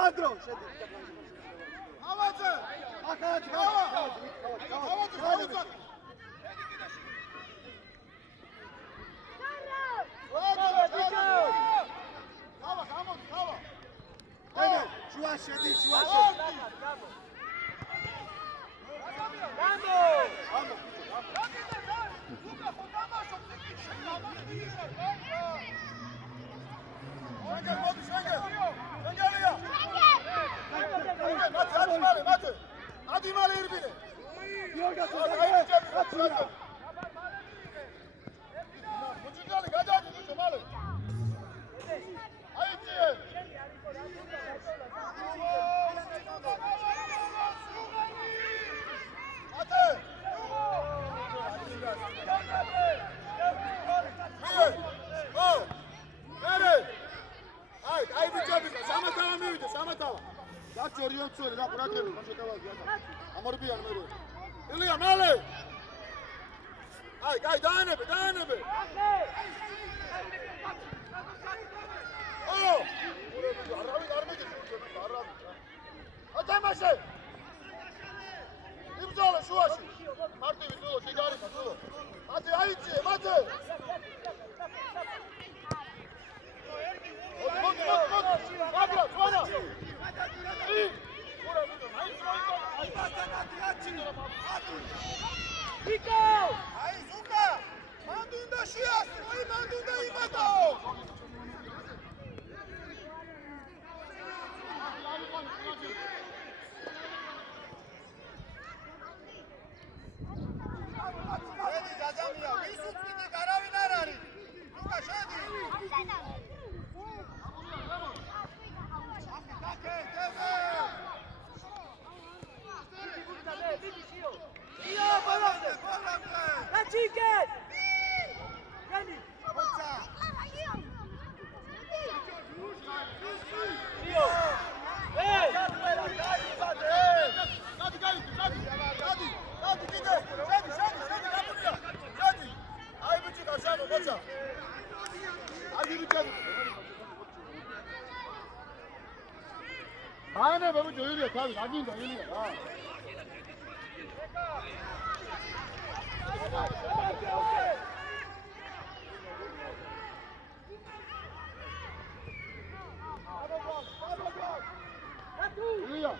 Sandro! Nico! Ai, Zuka! Manda da Chiastro, aí manda daí, Mato! Şedi, Cazamiya, Yusuf Bidi, Karavin arari. Zuka, şedi. Aynen baba öyle tabii. Hadi de öyle. Ha. Öyle.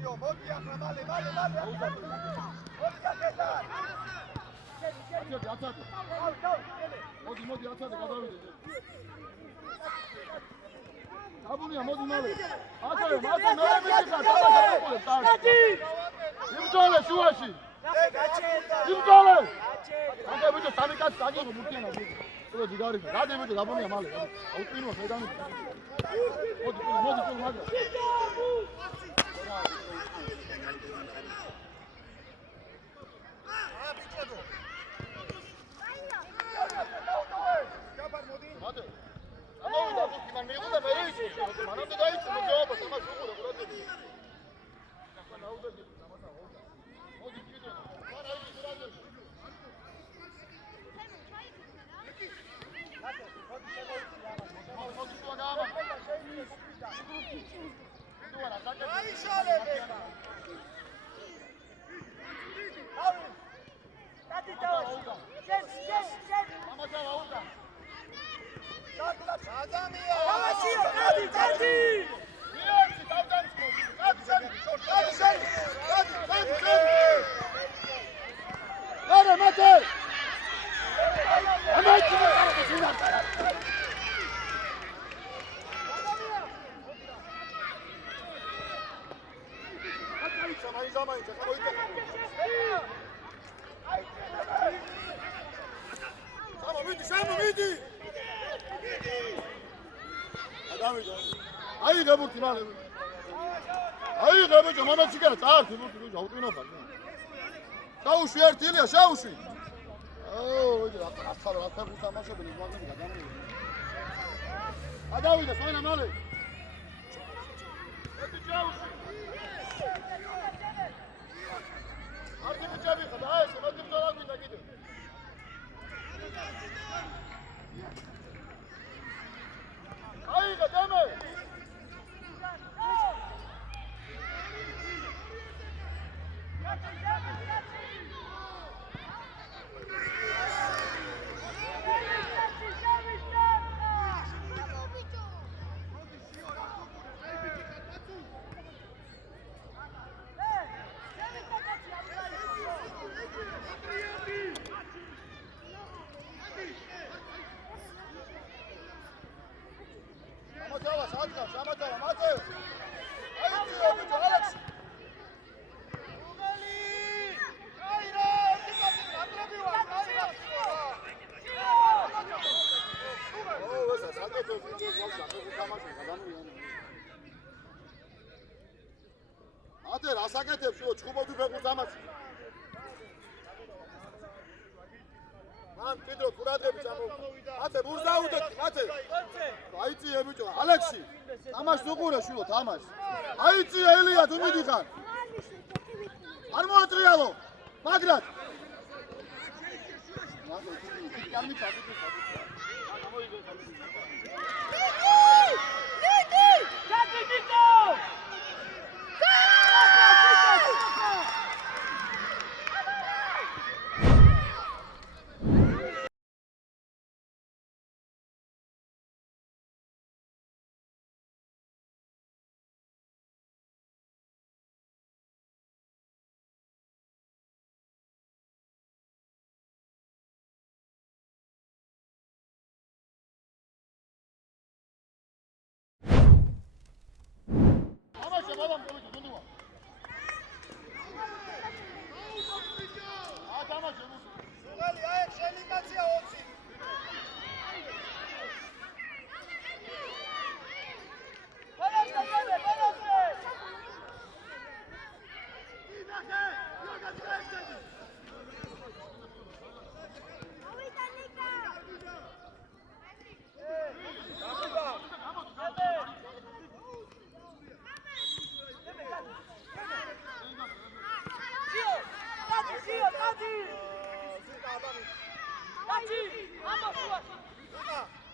Şio, modi afra, male. Modi afra. Açadı. Modi açadı. Kadar verecek. Abunu ya modi nale. Açadı. Nale bir Hadi! İmzala şu aşı. İmzala. Hadi bu tabii kaç tane bu mutlu na. Bu digari. Hadi bu abunu ya male. Outpin var meydan. Modi hadi. Hadi. Ama o da bu kiman meydan da veriyor işte. Bana da dayı çıkıyor. Cevap ama şu burada burada. Kafa nauda gibi. O gidiyor. Var ay biraz. Ai, şale be. Hadi Tavaş! Gel! Cazamiya. Hadi! Hadi Mete! Hemen Aí, Gabu, final. Aí, Gabu, já manda chiqueira, tá? Tu já ouviu não, pai? Şavu şu yer değil ya, şavu şu. Oo, atar bu zaman şey benim vaktim kadar. Hadi abi de söyle mali. Hadi şavu şu. Hadi bu çabuk hadi, hadi sonra bir dakika. Hayır, deme. ათერ ასაკეთებს შო ჩხუბობდი ფეხბურთს ამაში. მან კიდრო ყურადღები წამოვიდა. ათე ბურზაუდეთ, ათე. აიწიე ბიჭო, ალექსი. თამაშს უყურე შულო, თამაშს. აიწიე ელია თუ მიდიხარ. არ მოატრიალო. მაგრად. მაგე კი კამი ჩადით. დავამ კოლეჯი დუნდივა. თამაში მუსი. სუღელი აი შენი კაცია 20.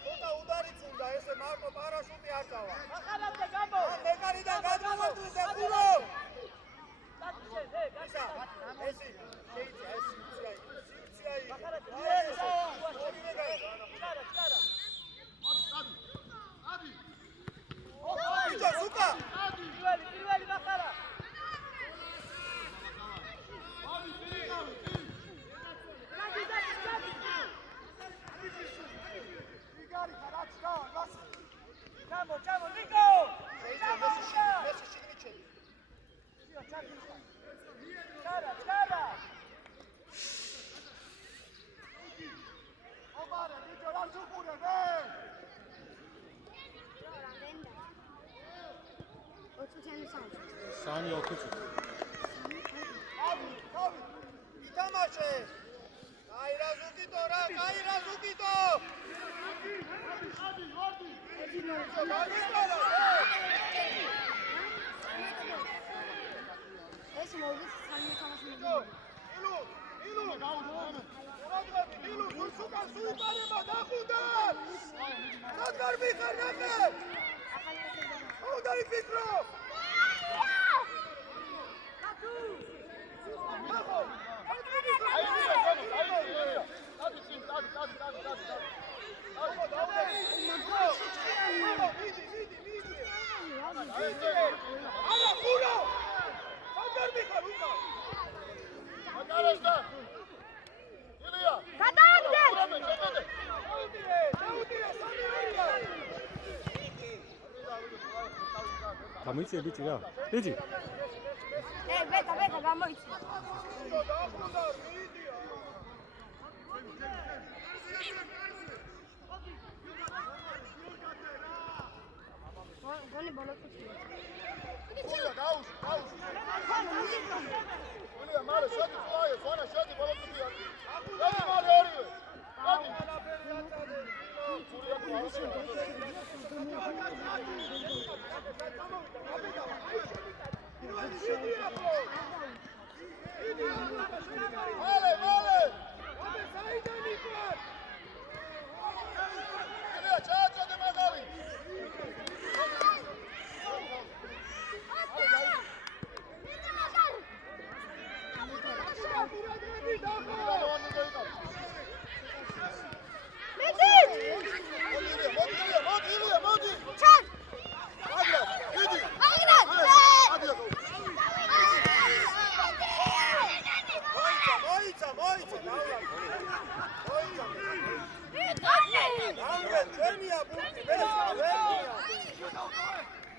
ხოდა უდარიც უნდა ესე მარტო პარაშუტი არ წავა. მეკარიდან გადმოვარდნი და ხურო. ესი შეიძლება ეს სიუციაი. ბიჭო სუკა. პირველი მახარა. Čamo, Niko! მესი შიგნიჩელი. Čara! ობარე, ბიჭო, რა ზუყურე, მე! სამი ოქუჩი. თავი. ითამაშე. აი რა ზუკიტო რა, აი რა ზუკიტო. ეს მოვიდეს სამი თამაში. ილუ სუკა სუიპარება დახუნდა. რადგან მიხარ ნახე. უნდა იფიქრო. გამოიწე ბიჭი რა. ბიჭი. ბეტა გამოიწე. გონი ბოლოკი. ულია გაუშვი. ულია მალე შედი ფლაიე, ფონა შედი ბოლოკი. შედი მალე ორივე. გადი. მალე. ულია ჩააწოდე მაგარი. მოდი. ჩად. აგრა, დიდი. აგრა. მოიცა. ვერმია ბუნკი, ვერმია.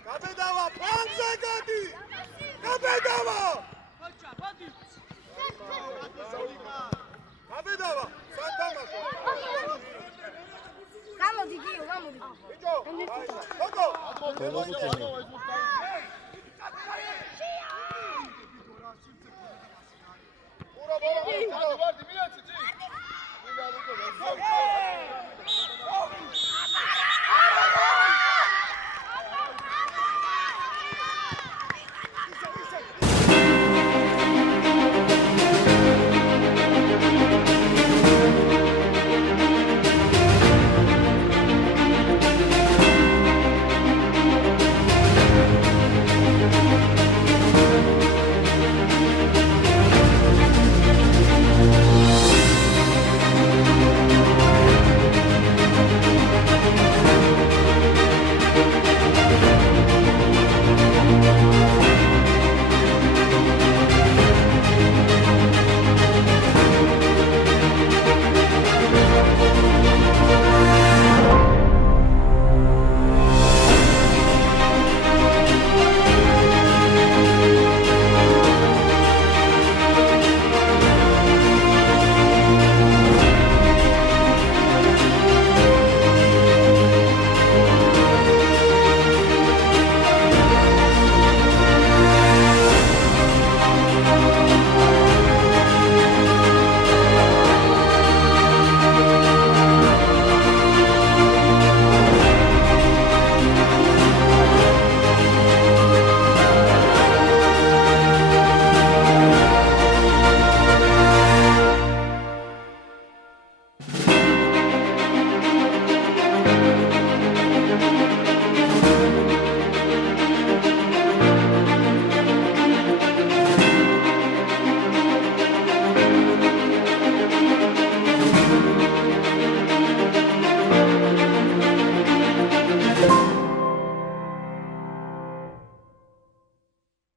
გაბედავა, პანზე გადი. გაბედავა. გაბედავა, სათამაშო. გამოდი გიო, გამოდი. ბიჭო, გოგო. ბოლოკი.